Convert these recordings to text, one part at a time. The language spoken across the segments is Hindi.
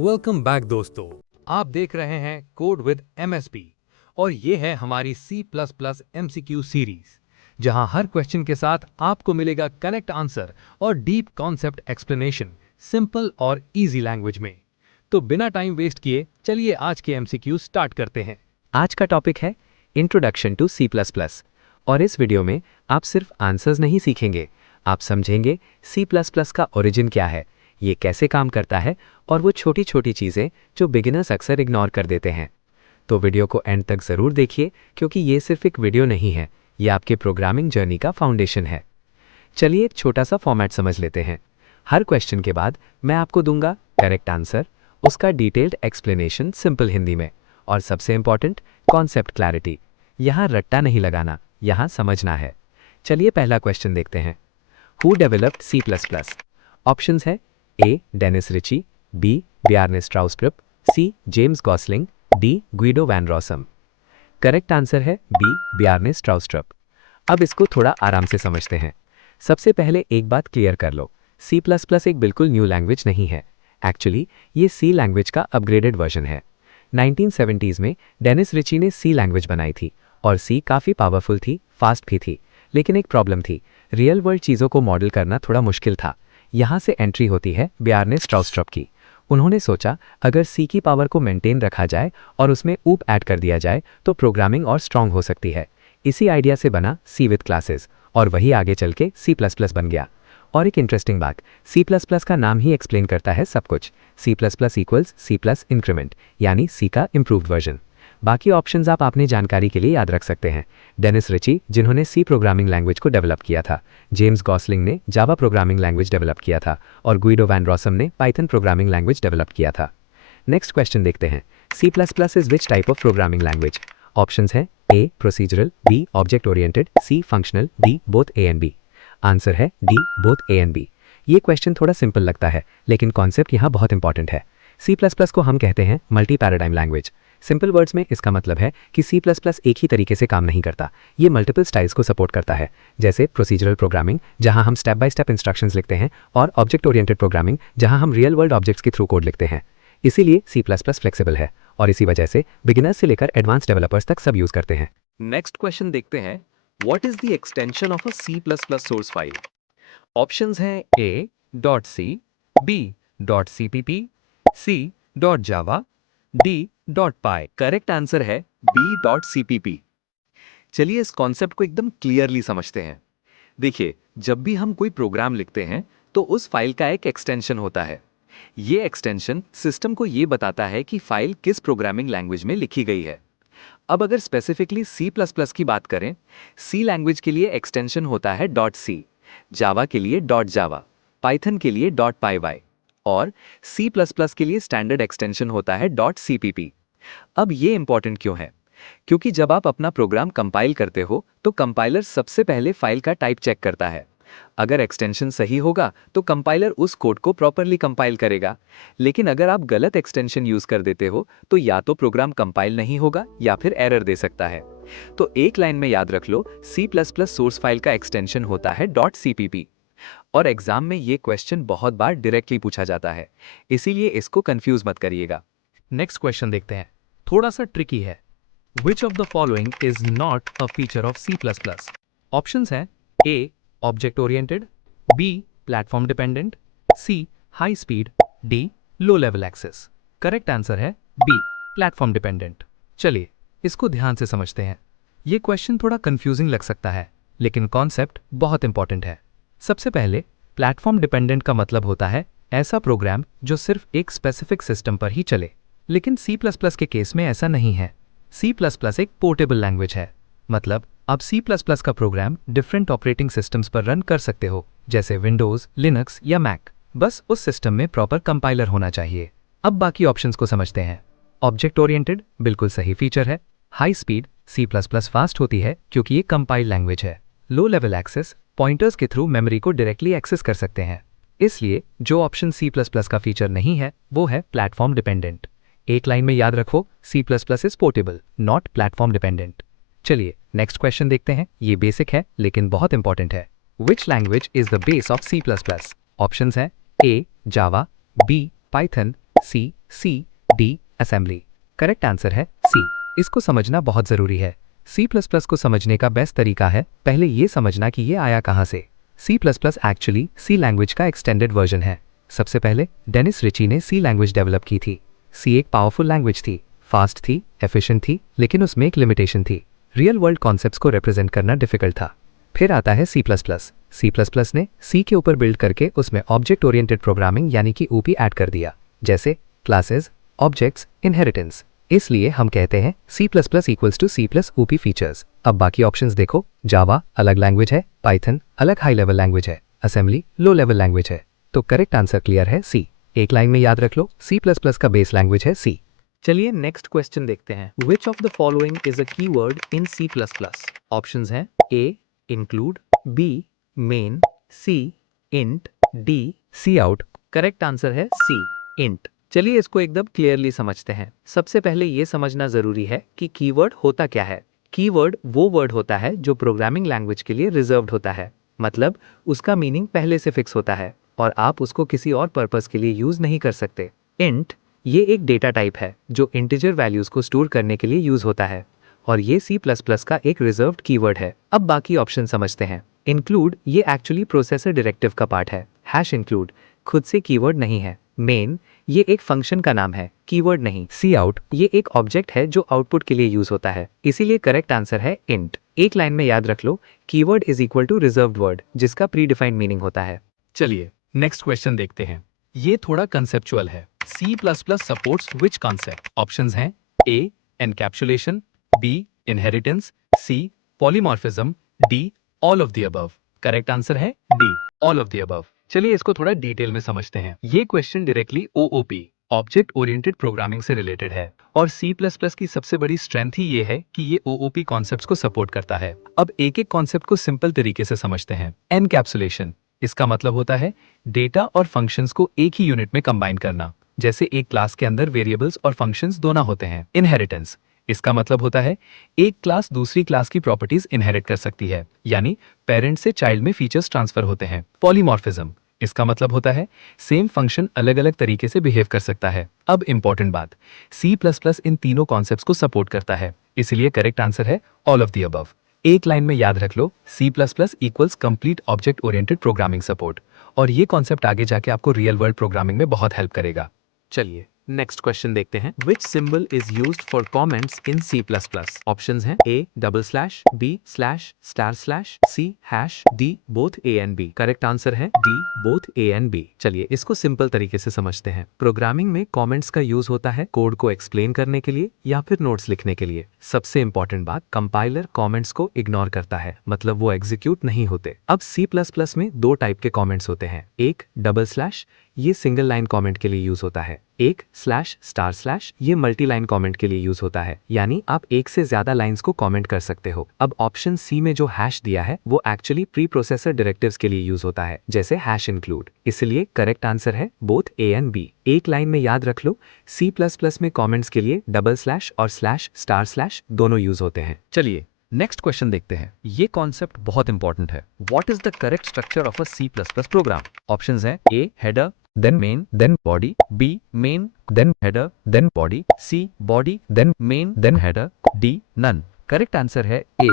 वेलकम बैक दोस्तों। आप देख रहे हैं कोड विद एमएसपी और ये है हमारी C++ MCQ सीरीज, जहां हर क्वेश्चन के साथ आपको मिलेगा करेक्ट आंसर और डीप कॉन्सेप्ट एक्सप्लेनेशन सिंपल और इजी लैंग्वेज में। तो बिना टाइम वेस्ट किए चलिए आज के MCQ स्टार्ट करते हैं। आज का टॉपिक है इंट्रोडक्शन टू C++ और इस वीडियो में आप सिर्फ आंसर्स नहीं सीखेंगे, आप समझेंगे C++ का ओरिजिन क्या है, ये कैसे काम करता है और वो छोटी छोटी चीज़ें जो बिगिनर्स अक्सर इग्नोर कर देते हैं। तो वीडियो को एंड तक ज़रूर देखिए क्योंकि ये सिर्फ एक वीडियो नहीं है, ये आपके प्रोग्रामिंग जर्नी का फाउंडेशन है। चलिए एक छोटा सा फॉर्मेट समझ लेते हैं। हर क्वेश्चन के बाद मैं आपको दूंगा करेक्ट आंसर, उसका डिटेल्ड एक्सप्लेनेशन सिंपल हिंदी में, और सबसे इंपॉर्टेंट कॉन्सेप्ट क्लैरिटी। यहाँ रट्टा नहीं लगाना, यहाँ समझना है। चलिए पहला क्वेश्चन देखते हैं। Who developed C++? ऑप्शंस है A Dennis Ritchie, B Bjarne Stroustrup, C James Gosling, D Guido van Rossum. Correct answer है बी बियार्ने स्ट्राउस्ट्रिप। अब इसको थोड़ा आराम से समझते हैं। सबसे पहले एक बात क्लियर कर लो, C++ एक बिल्कुल न्यू लैंग्वेज नहीं है। एक्चुअली ये C लैंग्वेज का अपग्रेडेड वर्जन है। 1970s में डेनिस रिची ने C लैंग्वेज बनाई थी और C काफ़ी पावरफुल थी, फास्ट भी थी। लेकिन एक प्रॉब्लम थी, रियल वर्ल्ड चीज़ों को मॉडल करना थोड़ा मुश्किल था। यहाँ से एंट्री होती है बियार्ने स्ट्राउस्ट्रप की। उन्होंने सोचा अगर C की पावर को मेंटेन रखा जाए और उसमें ऊप ऐड कर दिया जाए तो प्रोग्रामिंग और स्ट्रांग हो सकती है। इसी आइडिया से बना C विद क्लासेस और वही आगे चल के C++ बन गया। और एक इंटरेस्टिंग बात, C++ का नाम ही एक्सप्लेन करता है सब कुछ। C++ इक्वल्स C+ इंक्रीमेंट, यानी C का इम्प्रूव्ड वर्जन। बाकी ऑप्शंस आप अपनी जानकारी के लिए याद रख सकते हैं। डेनिस रिची जिन्होंने C प्रोग्रामिंग लैंग्वेज को डेवलप किया था, जेम्स गॉसलिंग ने जावा प्रोग्रामिंग लैंग्वेज डेवलप किया था और गुइडो वैन रॉसम ने पाइथन प्रोग्रामिंग लैंग्वेज डेवलप किया था। नेक्स्ट क्वेश्चन देखते हैं। C++ is which type of programming language? Options हैं A procedural, B object oriented, C functional, D both A and B. Answer है D both A and B. ये क्वेश्चन थोड़ा सिंपल लगता है लेकिन कॉन्सेप्ट यहाँ बहुत इंपॉर्टेंट है। C++ को हम कहते हैं multi paradigm language. Simple words में इसका मतलब है कि C++ एक ही तरीके से काम नहीं करता, ये मल्टीपल स्टाइल्स को सपोर्ट करता है। जैसे प्रोसीजरल प्रोग्रामिंग जहां हम स्टेप बाय स्टेप इंस्ट्रक्शंस लिखते हैं, और ऑब्जेक्ट ओरिएंटेड प्रोग्रामिंग जहां हम रियल वर्ल्ड ऑब्जेक्ट्स के थ्रू कोड लिखते हैं। इसीलिए C++ फ्लेक्सिबल है और इसी वजह से बिगिनर्स से लेकर एडवांस डेवलपर्स तक सब यूज करते हैं। नेक्स्ट क्वेश्चन देखते हैं। What is the extension of a C++ source file? Options हैं A dot C, B dot CPP, C dot Java, D dot py. Correct answer है बी डॉट सीपीपी। चलिए इस कॉन्सेप्ट को एकदम क्लियरली समझते हैं। देखिए, जब भी हम कोई प्रोग्राम लिखते हैं तो उस फाइल का एक एक्सटेंशन होता है। ये एक्सटेंशन सिस्टम को ये बताता है कि फाइल किस प्रोग्रामिंग लैंग्वेज में लिखी गई है। अब अगर स्पेसिफिकली C++ की बात करें, C लैंग्वेज के लिए एक्सटेंशन होता है डॉट सी, जावा के लिए डॉट जावा, पाइथन के लिए डॉट पाई वाई और C++ के लिए स्टैंडर्ड एक्सटेंशन होता है डॉट सीपीपी। अब ये इंपॉर्टेंट क्यों है? क्योंकि जब आप अपना प्रोग्राम कंपाइल करते हो तो कंपाइलर सबसे पहले फाइल का टाइप चेक करता है। अगर एक्सटेंशन सही होगा तो कंपाइलर उस कोड को प्रॉपरली कंपाइल करेगा। लेकिन अगर आप गलत एक्सटेंशन यूज कर देते हो तो या तो प्रोग्राम कंपाइल नहीं होगा या फिर एरर दे सकता है। तो एक लाइन में याद रख लो, C++ सोर्स फाइल का एक्सटेंशन होता है डॉट सीपीपी। और एग्जाम में ये क्वेश्चन बहुत बार डायरेक्टली पूछा जाता है, इसीलिए इसको कंफ्यूज मत करिएगा। नेक्स्ट क्वेश्चन देखते हैं, थोड़ा सा ट्रिकी है। Which of the following is not a feature of C++? Options हैं A object oriented, B platform dependent, C high speed, D low level access. Correct answer है बी प्लेटफॉर्म डिपेंडेंट। चलिए इसको ध्यान से समझते हैं। ये क्वेश्चन थोड़ा कंफ्यूजिंग लग सकता है लेकिन कॉन्सेप्ट बहुत इंपॉर्टेंट है। सबसे पहले प्लेटफॉर्म डिपेंडेंट का मतलब होता है ऐसा प्रोग्राम जो सिर्फ एक स्पेसिफिक सिस्टम पर ही चले। लेकिन C++ के केस में ऐसा नहीं है। C++ एक पोर्टेबल लैंग्वेज है, मतलब आप C++ का प्रोग्राम डिफरेंट ऑपरेटिंग सिस्टम्स पर रन कर सकते हो, जैसे विंडोज, लिनक्स या मैक। बस उस सिस्टम में प्रॉपर कंपाइलर होना चाहिए। अब बाकी ऑप्शंस को समझते हैं। ऑब्जेक्ट ओरिएंटेड बिल्कुल सही फीचर है। हाई स्पीड, C++ फास्ट होती है क्योंकि ये कंपाइल लैंग्वेज है। लो लेवल एक्सेस, पॉइंटर्स के थ्रू मेमोरी को डायरेक्टली एक्सेस कर सकते हैं। इसलिए जो ऑप्शन C++ का फीचर नहीं है वो है प्लेटफॉर्म डिपेंडेंट। एक लाइन में याद रखो, C++ is portable, not platform dependent. चलिए नेक्स्ट क्वेश्चन देखते हैं। ये बेसिक है लेकिन बहुत इंपॉर्टेंट है। Which language is the base of C++? Options हैं ए जावा, बी पाइथन, सी सी, डी असेंबली। करेक्ट आंसर है सी। इसको समझना बहुत ज़रूरी है। C++ को समझने का बेस्ट तरीका है पहले ये समझना कि ये आया कहाँ से। C++ एक्चुअली सी लैंग्वेज का एक्सटेंडेड वर्जन है। सबसे पहले डेनिस रिची ने सी लैंग्वेज डेवलप की थी। सी एक पावरफुल लैंग्वेज थी, फास्ट थी, एफिशिएंट थी, लेकिन उसमें एक लिमिटेशन थी। रियल वर्ल्ड कॉन्सेप्ट्स को रिप्रेजेंट करना डिफिकल्ट था। फिर आता है C++। C++ ने सी के ऊपर बिल्ड करके उसमें ऑब्जेक्ट ओरिएंटेड प्रोग्रामिंग यानी कि ओपी ऐड कर दिया, जैसे क्लासेस, ऑब्जेक्ट्स, इनहेरिटेंस। इसलिए हम कहते हैं C++ equals to C plus OP features. अब बाकी ऑप्शंस देखो। जावा अलग लैंग्वेज है, पाइथन अलग हाई लेवल लैंग्वेज है, असेंबली लो लेवल लैंग्वेज है। तो करेक्ट आंसर क्लियर है सी। एक लाइन में याद रख लो, C++ का बेस लैंग्वेज है सी। चलिए नेक्स्ट क्वेश्चन देखते हैं। Which of the following is a keyword in C++? Options हैं A include, B main, C int, D C out. Correct answer है सी इंट। चलिए इसको एकदम क्लियरली समझते हैं। सबसे पहले ये समझना जरूरी है कि कीवर्ड होता क्या है। कीवर्ड वो वर्ड होता है जो प्रोग्रामिंग लैंग्वेज के लिए रिजर्व्ड होता है, मतलब उसका मीनिंग पहले से फिक्स होता है और आप उसको किसी और पर्पस के लिए यूज नहीं कर सकते। इंट ये एक डेटा टाइप है जो इंटीजर वैल्यूज को स्टोर करने के लिए यूज होता है और ये C++ का एक रिजर्व्ड कीवर्ड है। अब बाकी ऑप्शन समझते हैं। इंक्लूड ये एक्चुअली प्रोसेसर डायरेक्टिव का पार्ट है। हैश इंक्लूड खुद से कीवर्ड नहीं है। मेन ये एक फंक्शन का नाम है, कीवर्ड नहीं। सी आउट। ये एक ऑब्जेक्ट है जो आउटपुट के लिए यूज होता है, इसीलिए करेक्ट आंसर है इंट। एक लाइन में याद रख लो, keyword is equal to reserved word जिसका प्री डिफाइंड मीनिंग होता है। चलिए नेक्स्ट क्वेश्चन देखते हैं। ये थोड़ा कंसेप्चुअल है। C++ supports which concept? Options हैं A encapsulation, B inheritance, C polymorphism, D all of the above. Correct answer है D all of the above. चलिए इसको थोड़ा डिटेल में समझते हैं। ये क्वेश्चन directly OOP object oriented programming से रिलेटेड है और C++ की सबसे बड़ी स्ट्रेंथ ही ये है कि ये OOP कॉन्सेप्ट्स को सपोर्ट करता है। अब एक एक कॉन्सेप्ट को सिंपल तरीके से समझते हैं। एनकैप्सुलेशन इसका मतलब होता है डेटा और फंक्शंस को एक ही यूनिट में कंबाइन करना, जैसे एक क्लास के अंदर वेरिएबल्स और फंक्शंस दोनों होते हैं। इनहेरिटेंस इसका मतलब होता है एक क्लास दूसरी क्लास की प्रॉपर्टीज इनहेरिट कर सकती है, यानी पेरेंट से चाइल्ड में फीचर्स ट्रांसफर होते हैं। पॉलीमॉर्फिज्म इसका मतलब होता है सेम फंक्शन अलग अलग तरीके से बिहेव कर सकता है। अब इंपॉर्टेंट बात, C++ इन तीनों कॉन्सेप्ट्स को सपोर्ट करता है, इसलिए करेक्ट आंसर है ऑल ऑफ द अबव। एक लाइन में याद रख लो, C++ equals complete object oriented programming support, और ये कॉन्सेप्ट आगे जाके आपको रियल वर्ल्ड प्रोग्रामिंग में बहुत हेल्प करेगा। चलिए नेक्स्ट क्वेश्चन देखते हैं। Which symbol is used for comments in C++? Options हैं A double slash, B slash, star slash, C hash, D both A and B. Correct answer है D both A and B. चलिए इसको सिंपल तरीके से समझते हैं। प्रोग्रामिंग में कमेंट्स का यूज होता है कोड को एक्सप्लेन करने के लिए या फिर नोट्स लिखने के लिए। सबसे इंपॉर्टेंट बात, कंपाइलर कमेंट्स को इग्नोर करता है, मतलब वो एग्जीक्यूट नहीं होते। अब C++ में दो टाइप के कमेंट्स होते हैं। एक डबल स्लैश, ये सिंगल लाइन कमेंट के लिए यूज होता है। एक स्लैश स्टार स्लैश, ये मल्टी लाइन कमेंट के लिए यूज होता है, यानी आप एक से ज्यादा लाइंस को कमेंट कर सकते हो। अब ऑप्शन सी में जो हैश दिया है वो एक्चुअली प्री प्रोसेसर डायरेक्टिव्स के लिए यूज होता है, जैसे हैश इंक्लूड। इसलिए करेक्ट आंसर है बोथ ए एंड बी। एक लाइन में याद रख लो, C++ में कमेंट्स के लिए डबल स्लैश और स्लैश स्टार स्लैश दोनों यूज होते हैं। चलिए नेक्स्ट क्वेश्चन देखते हैं। ये कॉन्सेप्ट बहुत इंपॉर्टेंट है। What is the correct structure of a C++ program? Options हैं A header then main then body, B main then header then body, C body then main then header, D none. Correct answer है A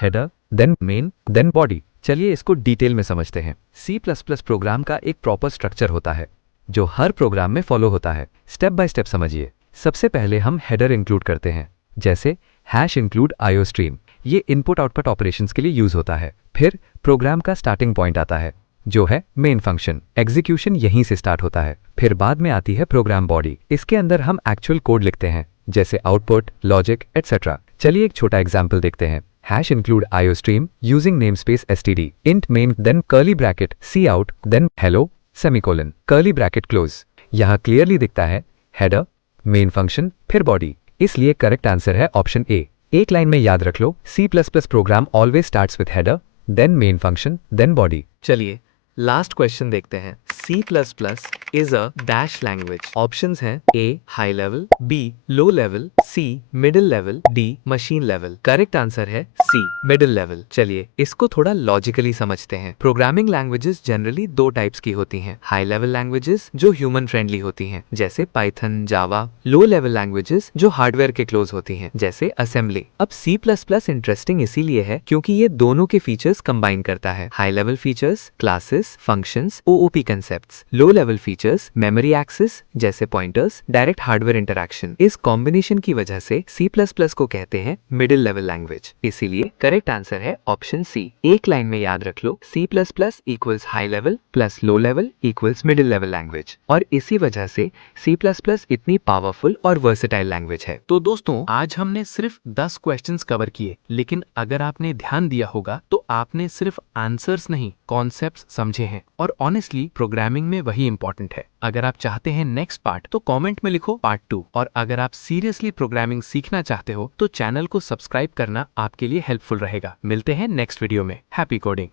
header then main then body. चलिए इसको डिटेल में समझते हैं। C++ प्रोग्राम का एक प्रॉपर स्ट्रक्चर होता है जो हर प्रोग्राम में फॉलो होता है। स्टेप बाय स्टेप समझिए। सबसे पहले हम हेडर इंक्लूड करते हैं, जैसे हैश इंक्लूड आईओ स्ट्रीम, ये इनपुट आउटपुट ऑपरेशंस के लिए यूज होता है। फिर प्रोग्राम का स्टार्टिंग पॉइंट आता है जो है मेन फंक्शन, एग्जीक्यूशन यहीं से स्टार्ट होता है। फिर बाद में आती है प्रोग्राम बॉडी, इसके अंदर हम एक्चुअल कोड लिखते हैं, जैसे आउटपुट, लॉजिक एटसेट्रा। चलिए एक छोटा एग्जाम्पल देखते हैं। Hash include iostream using namespace std, int main then curly bracket cout then hello semicolon curly bracket close. यहाँ क्लियरली दिखता है हेडर, मेन फंक्शन, फिर बॉडी, इसलिए करेक्ट आंसर है ऑप्शन ए। एक लाइन में याद रख लो, C++ program always starts with header then main function then body. चलिए लास्ट क्वेश्चन देखते हैं। C++ is a dash language. Options हैं A high level, B low level, C middle level, D machine level. Correct answer है C मिडिल लेवल। चलिए इसको थोड़ा लॉजिकली समझते हैं। प्रोग्रामिंग लैंग्वेजेस जनरली दो टाइप्स की होती हैं। हाई लेवल लैंग्वेजेस जो ह्यूमन फ्रेंडली होती हैं जैसे पाइथन, जावा। लो लेवल लैंग्वेजेस जो हार्डवेयर के क्लोज होती हैं जैसे असेंबली। अब C++ इंटरेस्टिंग इसीलिए है क्योंकि ये दोनों के फीचर्स कंबाइन करता है। High level features classes, functions, OOP concepts. Low level features memory access जैसे पॉइंटर्स, डायरेक्ट हार्डवेयर इंटरैक्शन। इस कॉम्बिनेशन की वजह से C++ को कहते हैं मिडिल लेवल लैंग्वेज। इसीलिए करेक्ट आंसर है ऑप्शन सी। एक लाइन में याद रख लो, C++ equals high level plus low level equals middle level language. और इसी वजह से C++ इतनी पावरफुल और वर्सेटाइल लैंग्वेज है। तो दोस्तों आज हमने सिर्फ 10 क्वेश्चंस कवर किए, लेकिन अगर आपने ध्यान दिया होगा तो आपने सिर्फ आंसर्स नहीं कॉन्सेप्ट्स समझे हैं। और ऑनेस्टली प्रोग्रामिंग में वही इंपॉर्टेंट है। अगर आप चाहते हैं नेक्स्ट पार्ट तो कमेंट में लिखो पार्ट 2। और अगर आप सीरियसली प्रोग्रामिंग सीखना चाहते हो तो चैनल को सब्सक्राइब करना आपके लिए हेल्पफुल रहेगा। मिलते हैं नेक्स्ट वीडियो में। Happy coding.